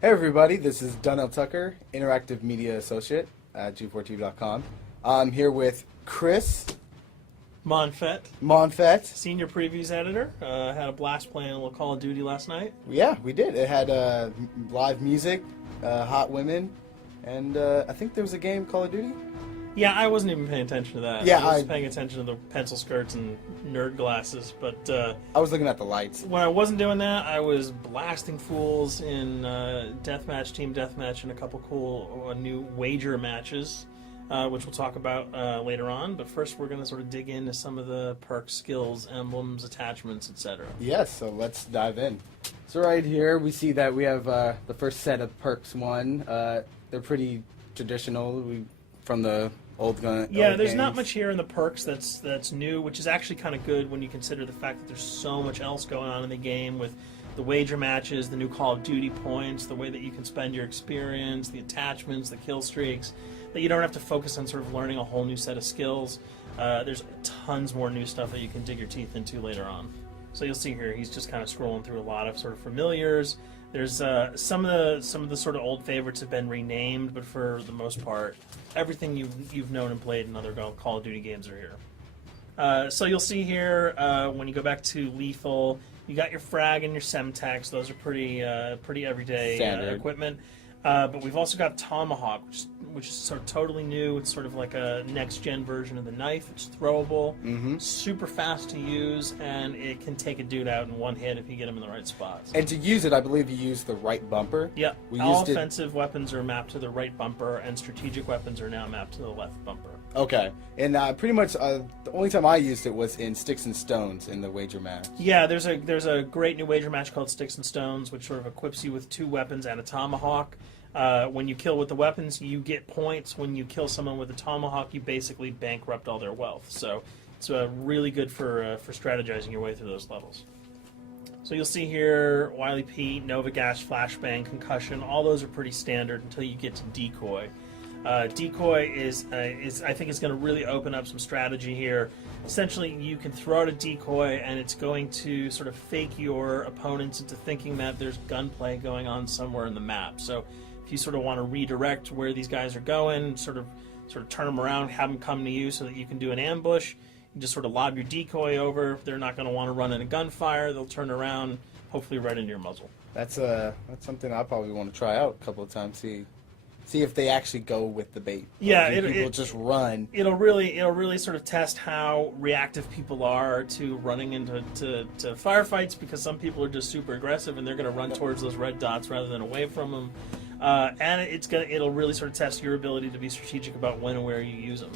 Hey everybody, this is Donnell Tucker, Interactive Media Associate at G4TV.com. I'm here with Chris Monfett, Monfett. Senior Previews Editor. Had a blast playing a little Call of Duty last night. Yeah, we did. It had live music, hot women, and I think there was a game, Call of Duty? Yeah, I wasn't even paying attention to that. Yeah, I was paying attention to the pencil skirts and nerd glasses, but I was looking at the lights. when I wasn't doing that, I was blasting fools in deathmatch, team deathmatch, and a couple cool new wager matches, which we'll talk about later on. But first, we're going to sort of dig into some of the perks, skills, emblems, attachments, etc. Yes, so let's dive in. So right here we see that we have the first set of perks one. They're pretty traditional from the old gun. Yeah, old there's games. not much here in the perks that's new, which is actually kind of good when you consider the fact that there's so much else going on in the game with the wager matches, the new Call of Duty points, the way that you can spend your experience, the attachments, the kill streaks, that you don't have to focus on sort of learning a whole new set of skills. There's tons more new stuff that you can dig your teeth into later on. So you'll see here, he's just kind of scrolling through a lot of sort of familiars. There's some of the sort of old favorites have been renamed, but for the most part, everything you've known and played in other Call of Duty games are here. So you'll see here when you go back to Lethal, you got your frag and your semtex. Those are pretty everyday equipment. But we've also got Tomahawk, which is sort of totally new. It's sort of like a next-gen version of the knife. It's throwable, super fast to use, and it can take a dude out in one hit if you get him in the right spots. And to use it, I believe you use the right bumper. Yeah, We all used it- offensive weapons are mapped to the right bumper, and strategic weapons are now mapped to the left bumper. Okay, and pretty much the only time I used it was in Sticks and Stones in the wager match. Yeah, there's a great new wager match called Sticks and Stones, which sort of equips you with 2 weapons and a tomahawk. When you kill with the weapons, you get points. When you kill someone with a tomahawk, you basically bankrupt all their wealth. So it's really good for strategizing your way through those levels. So you'll see here, Wily Pete, Nova Gas, Flashbang, Concussion. All those are pretty standard until you get to Decoy. Decoy is I think is going to really open up some strategy here. Essentially, you can throw out a decoy, and it's going to sort of fake your opponents into thinking that there's gunplay going on somewhere in the map. So if you sort of want to redirect where these guys are going, sort of turn them around, have them come to you so that you can do an ambush, you just sort of lob your decoy over. They're not going to want to run in a gunfire. They'll turn around, hopefully right into your muzzle. That's something I probably want to try out a couple of times. See if they actually go with the bait. Yeah, people just run. It'll really sort of test how reactive people are to running into firefights, because some people are just super aggressive and they're going to run towards those red dots rather than away from them. And it'll really sort of test your ability to be strategic about when and where you use them.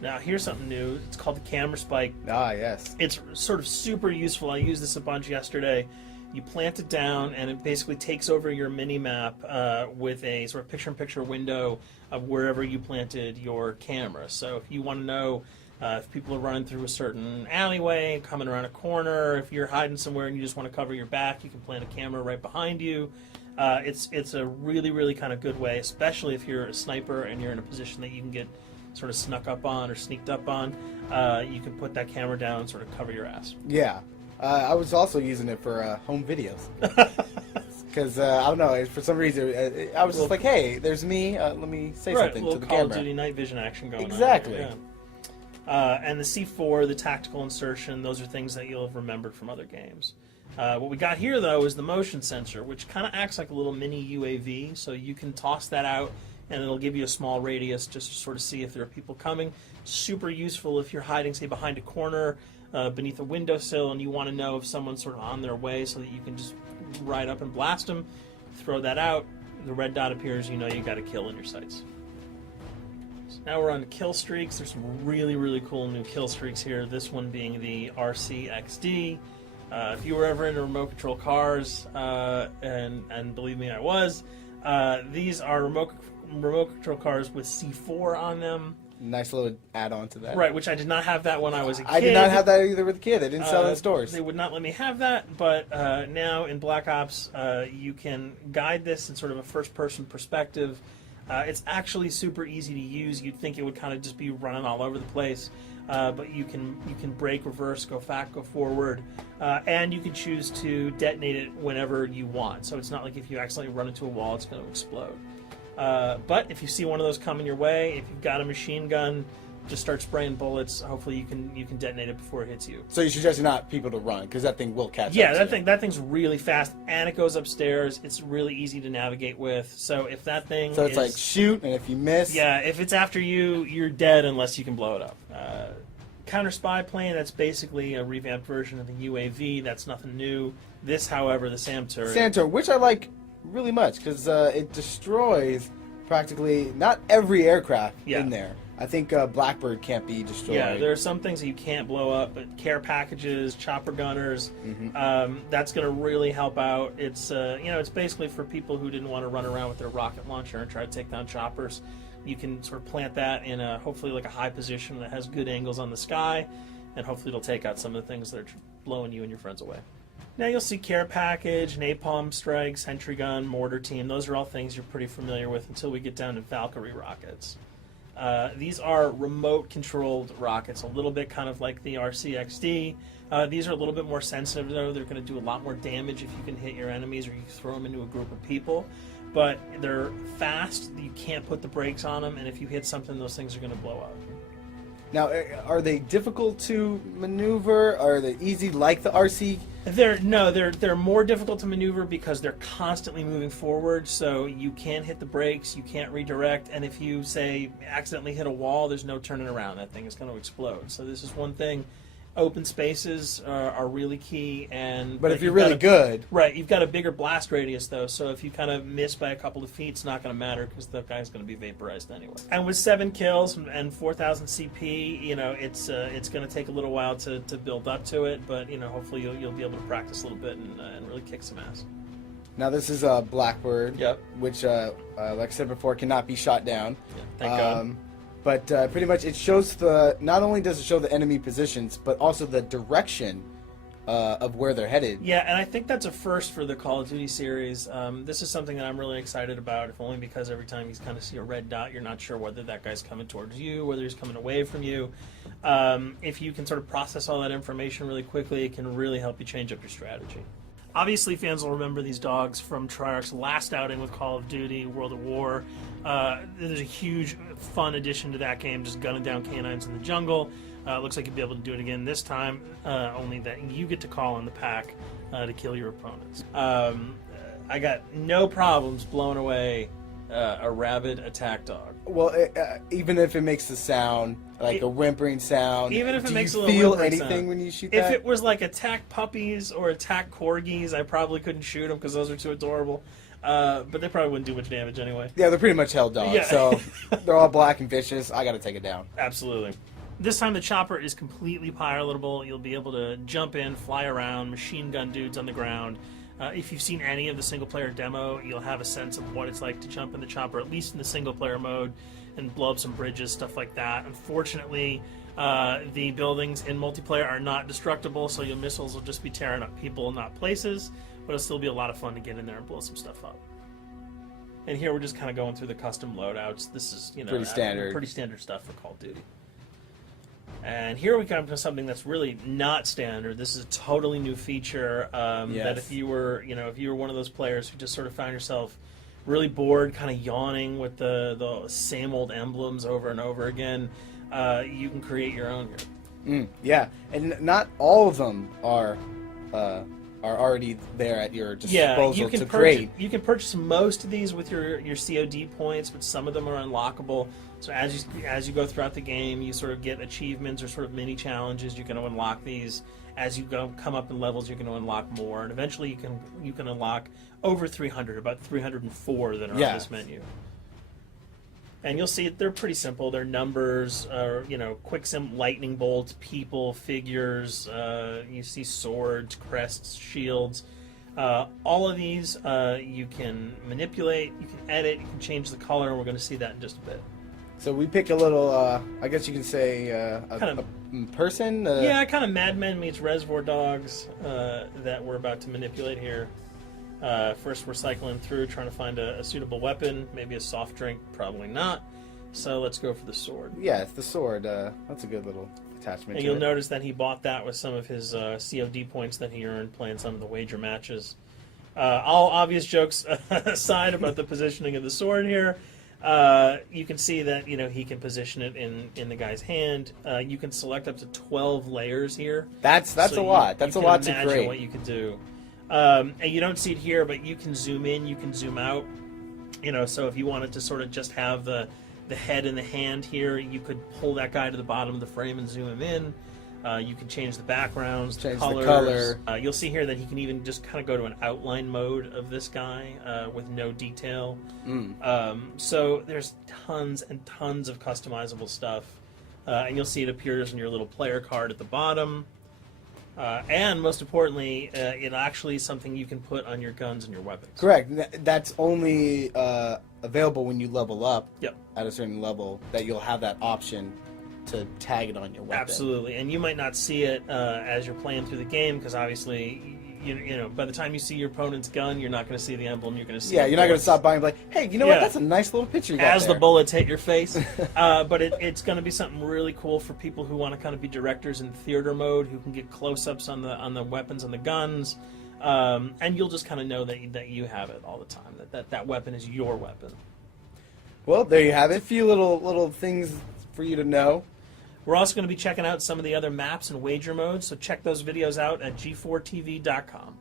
Now here's something new. It's called the camera spike. Ah, yes. It's sort of super useful. I used this a bunch yesterday. You plant it down, and it basically takes over your mini-map with a sort of picture-in-picture window of wherever you planted your camera. So if you want to know if people are running through a certain alleyway, coming around a corner, if you're hiding somewhere and you just want to cover your back, you can plant a camera right behind you. It's a really, really kind of good way, especially if you're a sniper and you're in a position that you can get sort of snuck up on or sneaked up on. You can put that camera down and sort of cover your ass. Yeah. I was also using it for home videos. Because, I don't know, for some reason, I was just like, hey, there's me, let me say something to the Call camera. of Duty night vision action going Exactly. on. Yeah. And the C4, the tactical insertion, those are things that you'll have remembered from other games. What we got here, though, is the motion sensor, which kind of acts like a little mini UAV, so you can toss that out, and it'll give you a small radius just to sort of see if there are people coming. Super useful if you're hiding, say, behind a corner, beneath a windowsill, and you want to know if someone's sort of on their way so that you can just ride up and blast them. Throw that out, the red dot appears, you know you got a kill in your sights. So now we're on to kill streaks. There's some really, really cool new kill streaks here, this one being the RCXD. If you were ever into remote control cars, and believe me, I was, these are remote control cars with C4 on them. Nice little add-on to that. Right, which I did not have that when I was a kid. I did not have that either with a kid. They didn't sell it in stores. They would not let me have that, but now in Black Ops, you can guide this in sort of a first-person perspective. It's actually super easy to use. You'd think it would kind of just be running all over the place. but you can brake, reverse, go back, go forward, and you can choose to detonate it whenever you want. So it's not like if you accidentally run into a wall, it's going to explode. But if you see one of those coming your way, if you've got a machine gun, just start spraying bullets. Hopefully you can detonate it before it hits you. So you suggest not people to run because that thing will catch Yeah, up to you. that thing's really fast, and it goes upstairs. It's really easy to navigate with. So if that thing So it's like shoot, and if you miss, yeah, if it's after you, you're dead unless you can blow it up. Counter spy plane, that's basically a revamped version of the UAV. That's nothing new. This, however, the SAM turret. Santor, which I like really much because it destroys practically not every aircraft Yeah. in there. I think Blackbird can't be destroyed. Yeah, there are some things that you can't blow up, but care packages, chopper gunners, that's going to really help out. It's it's basically for people who didn't want to run around with their rocket launcher and try to take down choppers. You can sort of plant that in a hopefully like a high position that has good angles on the sky, and hopefully it'll take out some of the things that are blowing you and your friends away. Now you'll see care package, napalm strike, sentry gun, mortar team. Those are all things you're pretty familiar with until we get down to Valkyrie rockets. These are remote-controlled rockets, a little bit kind of like the RCXD. These are a little bit more sensitive, though. They're going to do a lot more damage if you can hit your enemies or you throw them into a group of people. But they're fast. You can't put the brakes on them, and if you hit something, those things are going to blow up. Now, are they difficult to maneuver? Are they easy like the RC? They're more difficult to maneuver because they're constantly moving forward, so you can't hit the brakes, you can't redirect, and if you, say, accidentally hit a wall, there's no turning around. That thing is going to explode. So this is one thing. Open spaces are really key, But if you're really good, right, you've got a bigger blast radius though. So if you kind of miss by a couple of feet, it's not going to matter because the guy's going to be vaporized anyway. And with 7 kills and 4,000 CP, it's going to take a little while to build up to it. But hopefully you'll be able to practice a little bit and really kick some ass. now this is a Blackbird, Yep. which, like I said before, cannot be shot down. Yeah, thank God. But pretty much it shows not only does it show the enemy positions, but also the direction of where they're headed. Yeah, and I think that's a first for the Call of Duty series. This is something that I'm really excited about, if only because every time you kind of see a red dot, you're not sure whether that guy's coming towards you, whether he's coming away from you. If you can sort of process all that information really quickly, it can really help you change up your strategy. Obviously, fans will remember these dogs from Treyarch's last outing with Call of Duty, World at War. There's a huge, fun addition to that game, just gunning down canines in the jungle. Looks like you'll be able to do it again this time, only that you get to call in the pack to kill your opponents. I got no problems blowing away a rabid attack dog. Well, even if it makes the sound, like a whimpering sound, Even if it do makes you a little feel whimpering anything sound. when you shoot If that? it was like attack puppies or attack corgis, I probably couldn't shoot them because those are too adorable. But they probably wouldn't do much damage anyway. Yeah, they're pretty much held dogs, Yeah. so they're all black and vicious. I got to take it down. Absolutely. This time the chopper is completely pilotable. You'll be able to jump in, fly around, machine gun dudes on the ground. If you've seen any of the single-player demo, you'll have a sense of what it's like to jump in the chopper, at least in the single-player mode, and blow up some bridges, stuff like that. Unfortunately, the buildings in multiplayer are not destructible, so your missiles will just be tearing up people, not places, but it'll still be a lot of fun to get in there and blow some stuff up. And here we're just kind of going through the custom loadouts. This is, Pretty standard. pretty standard stuff for Call of Duty. And here we come to something that's really not standard. This is a totally new feature that Yes. if you were one of those players who just sort of found yourself really bored, kind of yawning with the same old emblems over and over again, you can create your own here. Yeah, and not all of them are already there at your disposal you can to purchase, create. you can purchase most of these with your COD points, but some of them are unlockable. So as you go throughout the game, you sort of get achievements or sort of mini challenges. You're going to unlock these. As you come up in levels, you're going to unlock more, and eventually you can unlock over 300, about 304 that are on this menu. And you'll see they're pretty simple. They're numbers, quick lightning bolts, people, figures. You see swords, crests, shields. All of these you can manipulate, you can edit, you can change the color, and we're going to see that in just a bit. So we pick a little, I guess you can say, a person? Yeah, kind of Mad Men meets Reservoir Dogs that we're about to manipulate here. First, we're cycling through, trying to find a suitable weapon, maybe a soft drink, probably not. So let's go for the sword. Yeah, it's the sword. That's a good little attachment And to you'll it. notice that he bought that with some of his COD points that he earned playing some of the wager matches. All obvious jokes aside about the positioning of the sword here, you can see that he can position it in the guy's hand. You can select up to 12 layers here. That's So a lot. That's a lot to imagine create. what you could do. And you don't see it here, but you can zoom in, you can zoom out. So if you wanted to sort of just have the head and the hand here, you could pull that guy to the bottom of the frame and zoom him in. You can change the backgrounds, Change the colors. color. You'll see here that he can even just kind of go to an outline mode of this guy with no detail. So there's tons and tons of customizable stuff. And you'll see it appears in your little player card at the bottom. And most importantly, it actually is something you can put on your guns and your weapons. Correct. That's only available when you level up Yep. at a certain level, that you'll have that option to tag it on your weapon. Absolutely, and you might not see it as you're playing through the game because obviously, by the time you see your opponent's gun, you're not going to see the emblem. You're going to see. Yeah, the you're not going to bullets. stop by and be like, hey, you know what? Yeah. That's a nice little picture you got As there. the bullets hit your face. But it's going to be something really cool for people who want to kind of be directors in theater mode, who can get close-ups on the weapons and the guns, and you'll just kind of know that you have it all the time. That weapon is your weapon. Well, there you have it. A few little things for you to know. We're also going to be checking out some of the other maps and wager modes, so check those videos out at g4tv.com.